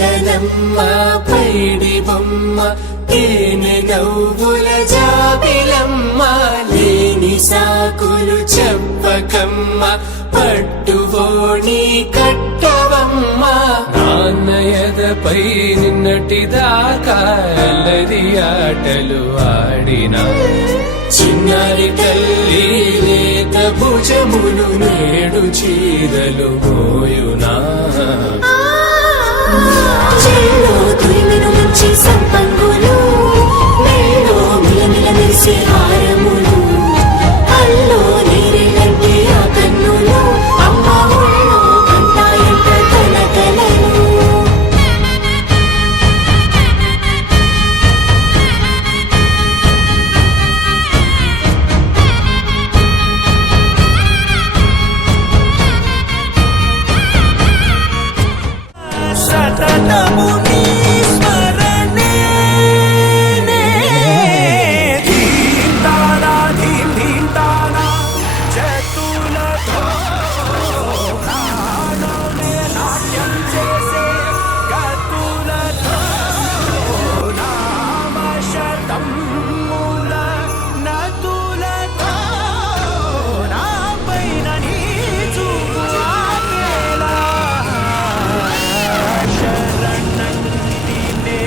చిలకలమ్మ పైడి బొమ్మ తేనె నవ్వుల జాబిలమ్మ లేని సాకులు చెప్పకమ్మ పట్టువోణి కట్టవమ్మ నాన్నయదపై నిన్నటిదాకా అల్లరి ఆటలు ఆడినా చిన్నారి తల్లి లేత భుజములు నేడు చీరలు మోయునా చెల్లో తురిమిను మంచి సంపంగులు మెల్లో మిలమిల మెరిసే హారములు అల్లో నీరెళ్ళంటే ఆ కన్నులు అమ్మ ఒళ్ళో కంటాయంట కలకలను శతనముని స్మరణే ధీం తానా ధీం ధీం తానా చతులతో నాలోనే నాట్యం చేసే గతులతో నామశతం మూల నతులతో నా పైన నీ చూపు ఆపేలా శరణంటినే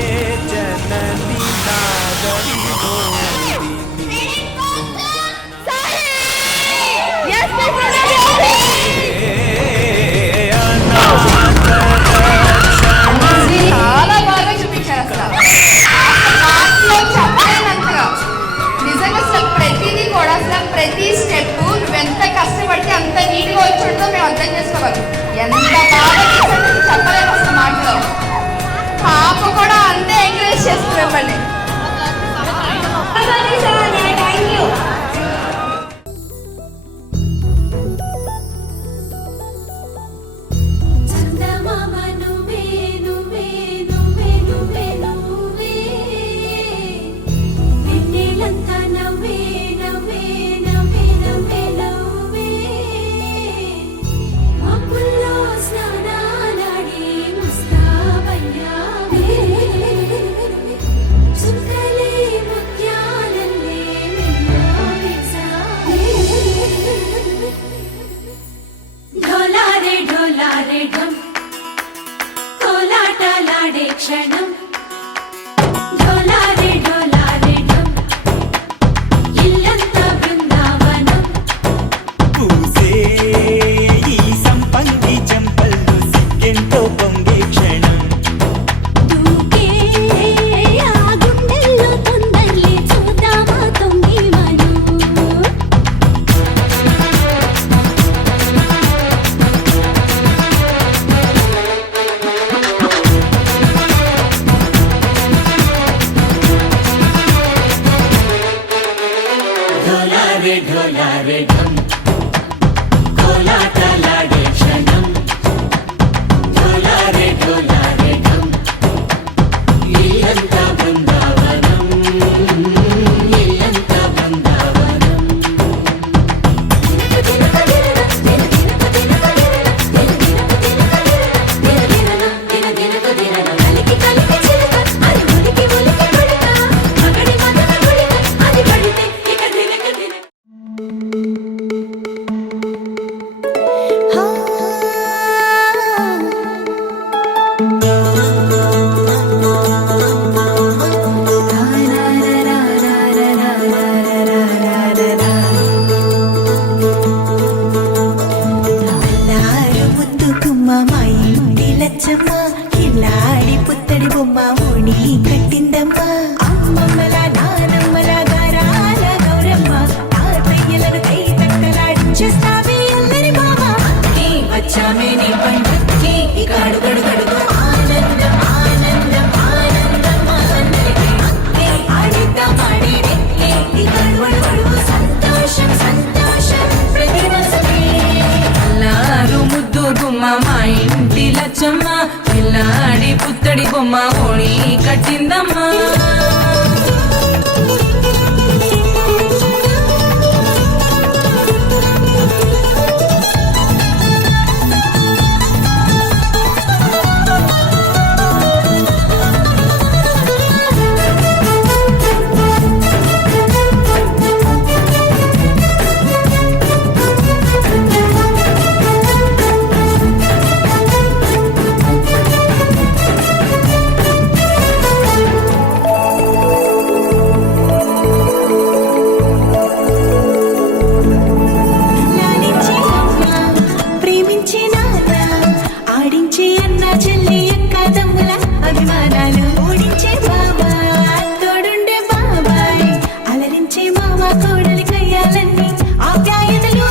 జనని నాదరిలో చాలా బాగా చూపించారు అసలు చెప్పలేనంతగా నిజంగా అసలు ప్రతిదీ కూడా అసలు ప్రతి స్టెప్ నువ్వెంత కష్టపడితే అంత నీట్గా వచ్చి ఉంటుందో మేము అర్థం చేసుకోవాలి. ఎంత బాగా చేశాడో చెప్పలేము అసలు మాటలో. పాప కూడా అంతే ఎంకరేజ్ చేస్తుంది మిమ్మల్ని. చందమామ నువ్వే నువ్వే నువ్వే నువ్వే నువ్వే వెన్నెలంతా నవ్వే నవ్వే నవ్వే నవ్వే నవ్వే మబ్బుల్లో స్నానాలాడి ముస్తాబయ్యావే చుక్కలే ముత్యాలల్లే మెన్నావేశావే ఢోలారే ఢోలారే ఢమ్ కోలాటలాడే క్షణం ఢోలారే ఢోలారే ఢమ్ ఇల్లంతా బృందావనం పూసే ఈ సంపంగి చెంపల్లో సిగ్గెంతో పొంగే క్షణం దూకే ఆ గుండెల్లో తొందరలే చూద్దామా తొంగి మనం ఢోలారే ఢోలారే ఢమ్ కోలాటలాడే క్షణం ఢోలారే ఢోలారే ఢమ్ ఇల్లంతా బృందావనం ఇల్లంతా బృందావనం కలికి కలికి చిలుక అది ఉలికి ఉలికి పడక మగడి మదన గుడిక అది పడితే ఇక దినక దిన అల్లారు ముద్దు గుమ్మ మా ఇంటి లచ్చమ్మ కిల్లాడి పుత్తడి బొమ్మ ఓణి కట్టిందమ్మ అమ్మమ్మల నానమ్మల గారాల గౌరమ్మ తాతయ్యలను కై తట్టలాడించేస్తావే అల్లరి మామ అక్కి వచ్చామే నీ పండక్కి ఇక అడుగడుగడుగు ఆనందం ఆనందం ఆనందం అందరికీ అక్కి ఆడిద్దాం ఆడి వెక్కి ఇక అడుగడుగడుగు సంతోషం సంతోషం ప్రతిరోజుకి అల్లారు ముద్దు గుమ్మ మా ఇంటి లచ్చమ్మ పిల్లాడి పుత్తడి బొమ్మ ఓణి కట్టిందమ్మా కోడలి కయ్యాలన్నీ ఆప్యాయతలు